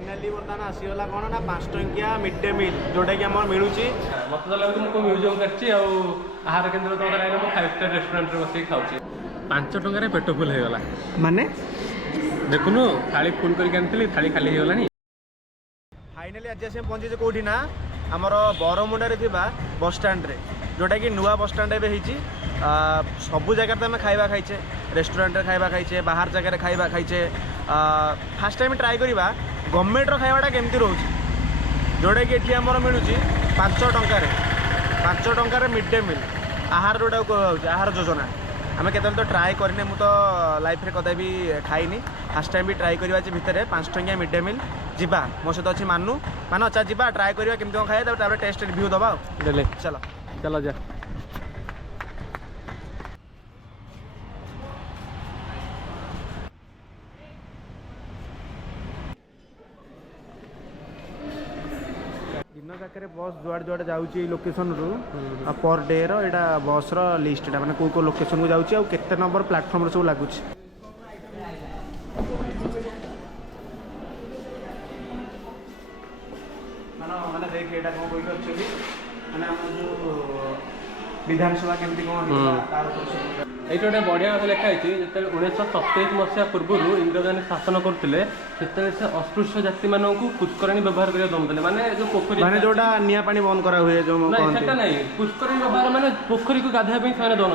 Finally बर्तमान आसीगला कौन ना 5 टंकिया मिड डे मिल जोटा कि आम मिलूँ मत लगे मुझे म्यूजियम कर आहार केन्द्र तो मैं 5 स्टार रेस्टोरेंट बस खाऊँ 5 टकर पेट फुल हो गला माने देखुनु थाली फुल करके थाली खाली हो गलानी फाइनाली आज आस पहुँचे कौटी ना आमर बरमुंडा बस स्टाण्ड जोटा कि नुआ बस स्टाण्ड एवं सबू जगह आम खाଇବା खाइचे रेस्टोरेंट खाଇବା खाइचे बाहर जगह खाଇବା खाइचे फास्ट टाइम ट्राए करवा गवर्नमेंट खाइबाटा केमती रोचे जोटा कि ये आमर मिलूँ 5 टंकार 5 टंकार मिड डे मिल आहार जोटा कहुचे आहार योजना आम के तो ट्राए करने मुझे तो लाइफ रे कदा भी खाइनी फास्ट टाइम भी ट्राए करवा भितर 5 टंकिया मिड डे मिल जीवा मो सहित अच्छी मानु मान अच्छा जीवा ट्राए करवा केमती खाଇବା टेस्ट रिव्यू दबा चलो चलो जा दिन जाकर बस जुआड़ जुआड़ जाऊँगी लोकेशन रु पर डे रा बस लिस्ट मैंने कौ कौ लोकेशन को जाऊँगी केते नंबर प्लाटफर्म सब लगुच माने देख एटा कौन कहि करछली माने हम जो विधानसभा केमती कौन ये गोटे बढ़िया लिखाई जो 1927 मसीहा पूर्व इंग्रजानी शासन करते से अस्पृश्य जाति मानक पुष्करणी व्यवहार करने दौले माने जो पोखरी माने जोटा निया पानी बंद करा हुए जो सेटा नहीं पुष्करणी व्यवहार माने पोखरी को गाधे से दौन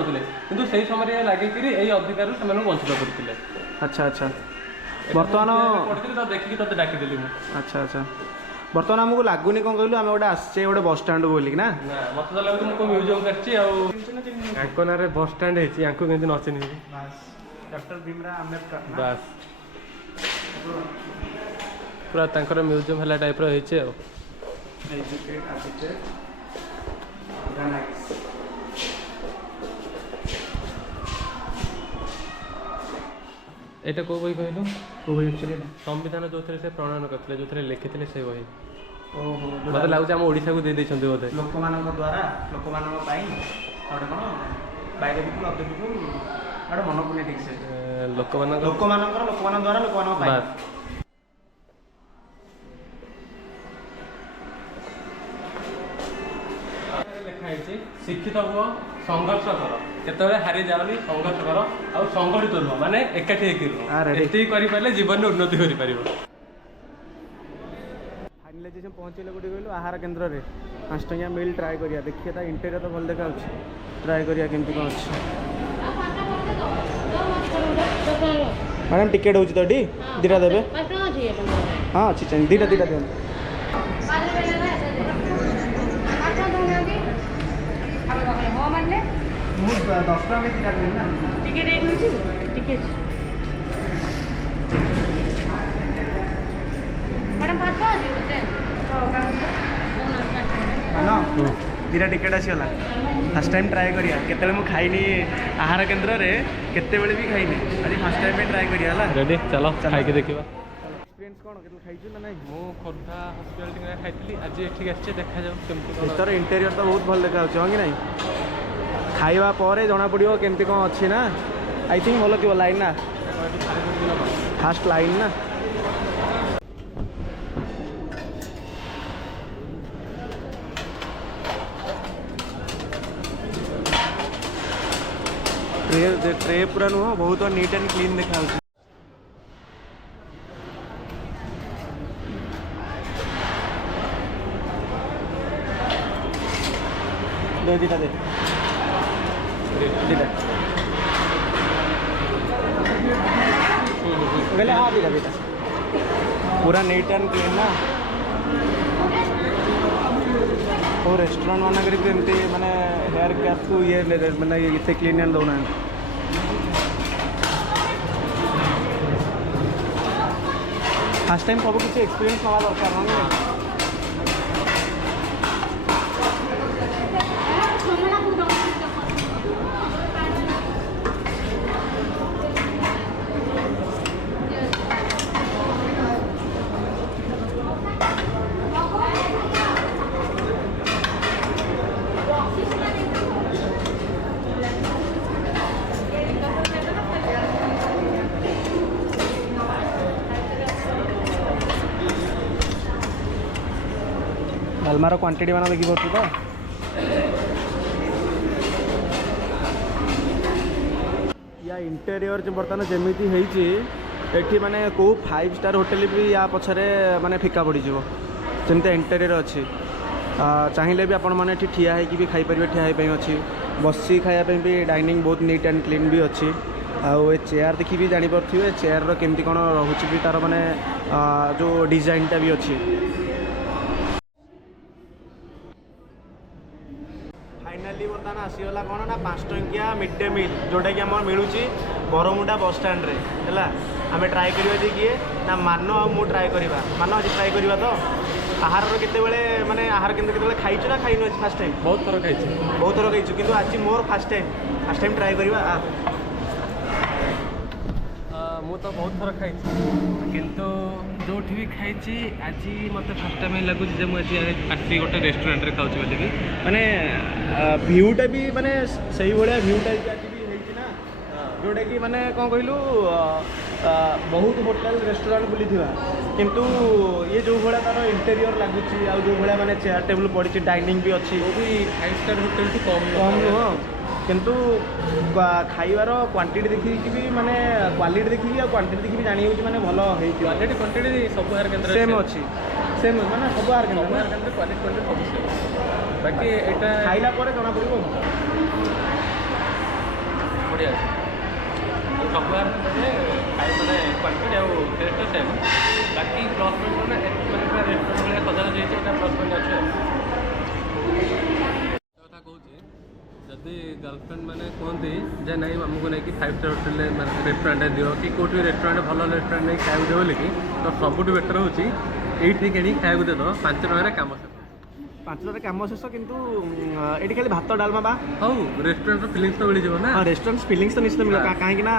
किंतु से समय लगे यही अधिकार से वंचित करते अच्छा अच्छा बर्तमान देखिए तब डाकिदेली अच्छा अच्छा बर्तमान आमको लगुनि कौन कहलु आम गोटे आसचे गोटे बस स्टाण्ड बोलिक ना मत तो लगे मुझे म्यूजियम कर ना बस स्टाण्ड है केमती न चिन्ह डॉक्टर भीमराव अम्बेडकर बस पूरा तांकर म्यूजियम है टाइप रही एटा को बही कहलु संविधान जो से प्रणयन करते जो लिखी से बही मतलब लगुच आम ओडिशा को दे देछन्ते बोधे लोक द्वारा लोक गोटे कौन by the people of the people गोटे मन पड़े ठीक से लोक द्वारा लोक लिखाई शिक्षित हुआ संघर्ष कर केतबेले हारी जाओनी संघर्ष कर आ संगठित रुह माने एकाठी एति करि पाले जीवन में उन्नति करि परिबो फाइनलाइजेशन पहुँचे गोटे कहलु आहार केन्द्र रे 5 टंकिया मिल ट्राए करिया देखिए ता इंटेरियर तो भल देखा ट्राए करिया केमती कौन अच्छे मैडम टिकेट होची तो दीटा देबे हाँ अच्छी दीटा दीटा दियो मुझ 10 टका में दीटा देना टिकेट रेट होची टिकेट मैडम बात ना दीटा टिकेट आसीगला फास्ट टाइम ट्राए करिया केते मु खाइनी आहार केन्द्र रे केते बेले भी खाइनी आज फास्ट टाइम में ट्राए करिया हला रेडी चलो खाइ के देखिबा एक्सपीरियंस कोन केते खाइछु ना नहीं मो खोर्धा हॉस्पिटल टिके खाइतली आज एठी आछे देखा जाऊ केमती इतर इंटीरियर तो बहुत भल देखा हो कि नहीं खाइबा परे जना पड़िबो केमती कोन अछि ना आई थिंक भलो कि लाइन ना फास्ट लाइन ना ट्रे पूरा नुह बहुत नीट एंड क्लीन देखा दे दीटा दे दीटा गले हाँ दीटा दीटा पूरा नीट एंड क्लीन ना और रेस्टोरेंट मानक एमती माने हेयर कैप को ये मैंने इतने clean and Dauna fast time सब किसी एक्सपीरियंस ना दरकार ना ଡାଲମାର କ୍ୱାଣ୍ଟିଟି ମାନ ଦେଖିପାରୁଛୁ ତ। या इंटेरियर जो बर्तमान जमी होती एठी माने को 5 स्टार होटल भी या पछरे माने फिका पड़ जमी इंटेरियर अच्छी चाहिए भी आपण मैंने ठिया होगी भी खाईपर ठिया अच्छी बसी खायापी भी डाइनिंग बहुत नीट एंड क्लीन भी अच्छी आउ चेयर देखी भी जापे चेयर केमती कौन रोचे भी तार माने जो डिजाइनटा भी अच्छी। फाइनाली बर्तमान आसीगला कौन ना 5 टंकिया मिड डे मिल जोटा कि आम मिलूँ बरमुंडा बस स्टैंड रे है आम ट्राए करवा किए ना मान आउ ट्राए करवा मान आज ट्राए करवा तो आहार केतबेले माने आहार केतबेले खाइछु ना खाइनु आज फर्स्ट टाइम बहुत थर खाई किंतु आज मोर फर्स्ट टाइम ट्राए करवा मु तो बहुत थर खाई किंतु जो भी खाई आज मत फर्स्ट टाइम लगुच मुझे आसी गोटे रेस्टोरेंट रे खाऊँ बोलिकी माने व्यूटा भी माने सही भाया व्यूटा आज भी होती ना जोटा कि माने कौन कहलु बहुत होटल रेस्टोरेंट बुली किंतु ये जो भाया तार इंटेरियर लगुच जो भाया माने चेयर टेबल पड़ी डाइनिंग भी अच्छी वो भी 5 स्टार होटल टू कम नुह किंतु खाइबार क्वांटिटी देखिकी भी माने क्वालिटी देखिकी आ क्वांटिटी देखिकी जानी होची माने भलो हेई क्वालिटी क्वांटिटी सब आहार केंद्र सेम अच्छी सेम माने सब आहार केंद्र क्वालिटी क्वांटिटी सब सेम बाकी एटा खाइला परे जना पड़िबो बढ़िया सब आहार केंद्र खाइ माने क्वांटिटी आ टेस्ट सेम बाकी प्लस पॉइंट माने रेस्टोरेंट में सजा जाइए एटा प्लस पॉइंट अच्छे कथा कहूँ जदि गर्लफ्रेंड मैंने कहते जे नहीं आमको नहीं कि 5 स्टार होटेल रेस्टोरेंट दियो कि कौट रेस्टोरेंट भल रेस्टोरेंट नहीं खाया दे बोलिकी तो सबुठ बेटर होची एठी केनी खाया दे दो 5 टଙ୍କା काम शेष 5 टଙ୍କା काम शेष किंतु एठी खाली भात डालमा बा हौ रेस्टोरेंट फिलिंग्स तो मिल जाव ना रेस्टोरेंट फिलिंग्स तो निश्चित मिल कहीं ना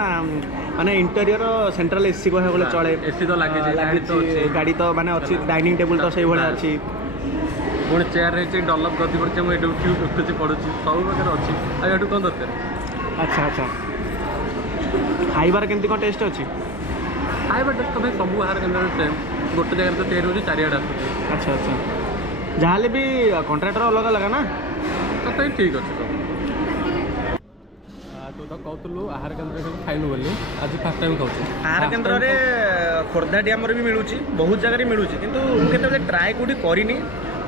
माने इंटेरियर सेंट्रल एसी कह बोले चले एसी तो लगे गाड़ी तो माने अच्छी डाइनिंग टेबल तो सही भाया अच्छी पुणी चेयर रही डलप गति पड़ी मुझे उठुची पड़ुची सब प्रकार अच्छी आठ कौन दरकार अच्छा अच्छा खाइबार केमती कौन टेस्ट अच्छी खाଇବା टेस्ट तो भाई सब आहार केन्द्र सेम गोटे जगह तो तैयारी होती चारिआडे आसूँ अच्छा अच्छा जहाँ भी कॉन्ट्राक्टर अलग अलग ना तो ठीक अच्छे तू तो कहलु आहार केन्द्र खाइनु बोली आज फर्स्ट टाइम खाऊँ आहार केन्द्र में खोर्धा डैम भी मिलूँ बहुत जगह मिलूँ किंतु मुझे ट्राए कौटी करनी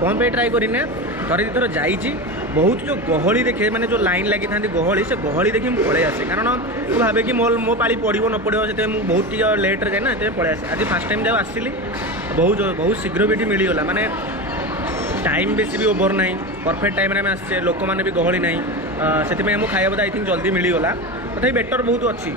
कौन पे ट्राए करने थरे दी थर जाइए बहुत जो गहली देखे माने जो लाइन लगी था गहली से गहली देखी मुझे पलि आसे कारण तू भावे कि मो पाली पड़ो न पड़ो से बहुत लेट्रे जाए ना से पलि आसे आज फास्ट टाइम जब आसली बहुत शीघ्र भी मिलगला माने टाइम बेसी भी ओभर ना परफेक्ट टाइम में आसे लोक मैंने भी गहली ना से खाया बोधे आई थिंक जल्दी मिलगला तथा बेटर बहुत अच्छी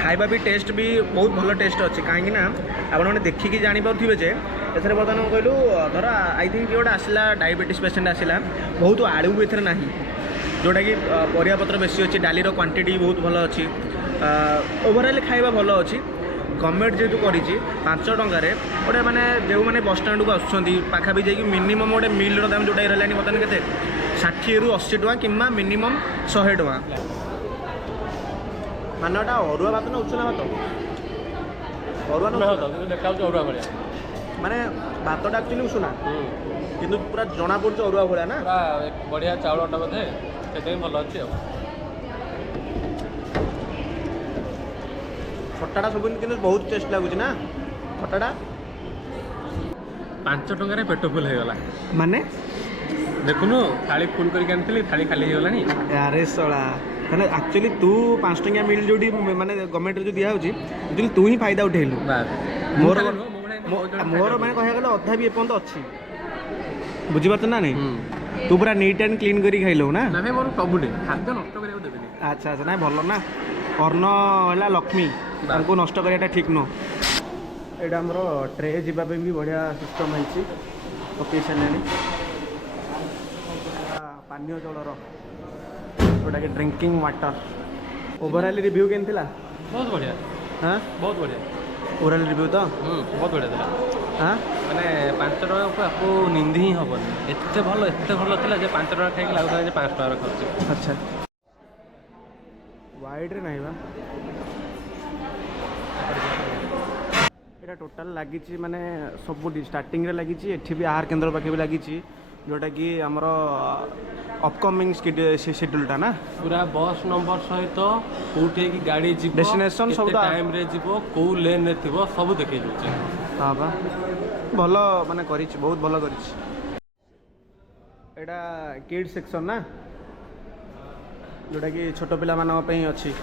खाଇବା भी टेस्ट भी बहुत भल टेस्ट अच्छी कहीं आपने देखिकी जापे जे एथरे बर्तमान कहलु धर आई थिंक गोटे आसला डायबिटीज पेसेंट आसला बहुत आलू भी एथरे ना जोटा कि परिया पत्र बेसी अच्छी डालीर क्वांटिटी बहुत भल अच्छी ओवरऑल खाଇବା भल अच्छी गवर्नमेंट जेहेतु करी 5 टंकार गोटे मैंने जो मैंने बस स्टैंड को आसुँच पाखा भी जाकि मिनिमम गोटे मिल दाम जोटा रहा बर्तमान के 60 ରୁ 80 टଙ୍କା कि मिनिमम 100 टଙ୍କା मान अरुआ भात ना उछना भात अरुआ देखा अरुआ भाया माने भातटा एक्चुअली उषुना किंतु पूरा जना पड़छ अरुआ भाया ना बढ़िया चाउलटा बोधे से भल अच्छे खटाटा सब किंतु बहुत टेस्ट लगुच ना खटाटा 5 टंकार पेट फुल होगला माने देखुनु थाली फुल करके आनी थाली खाली होगलानी अरे सला कहना एक्चुअली तू 5 टंकिया मिल जो माने गवर्नमेंट जो दिया होची एक्चुअली तू ही फायदा उठेलु मोर मोर माने कहया गले अधा भी एपन तो अच्छी बुझी बात ना नहीं तू पूरा नीट एंड क्लीन करी खाइलो ना ना भाई मोर सबुडे खाद्य नष्ट करिया देबेनी अच्छा अच्छा ना भलो ना अर्ण है लक्ष्मी तांको नष्ट करियाटा ठीक न एटा हमर ट्रे जीवा पे भी बढ़िया सिस्टम है पकई सारे पानीय जलर जोटा कि ड्रिंकिंग वाटर ओवरऑल रिव्यू केन थिला बहुत बढ़िया हाँ बहुत बढ़िया ओवरऑल रिव्यू तो बहुत बढ़िया था हाँ माने 5 टका को आपको निंदी ही हेनी एत भल था 5 टका खाई लगता है 5 टका खाऊँ अच्छा वाइड रे नहीं बा एटा टोटल लगी माने सब स्टार्टिंग रे लगी एठी भी आहार केन्द्र पाखे भी लगी जोटा कि आमर अपकमिंग शेड्यूलटा ना पूरा बस नंबर सहित कोठी की गाड़ी जीव Destination सब टाइम रे जीव को लेन रे थिबो सब देखै दउचे। हाँ बा भल माने करिछि बहुत भल करिछि। एटा किड सेक्शन ना जोटा कि छोट पिला मानक पई अछि।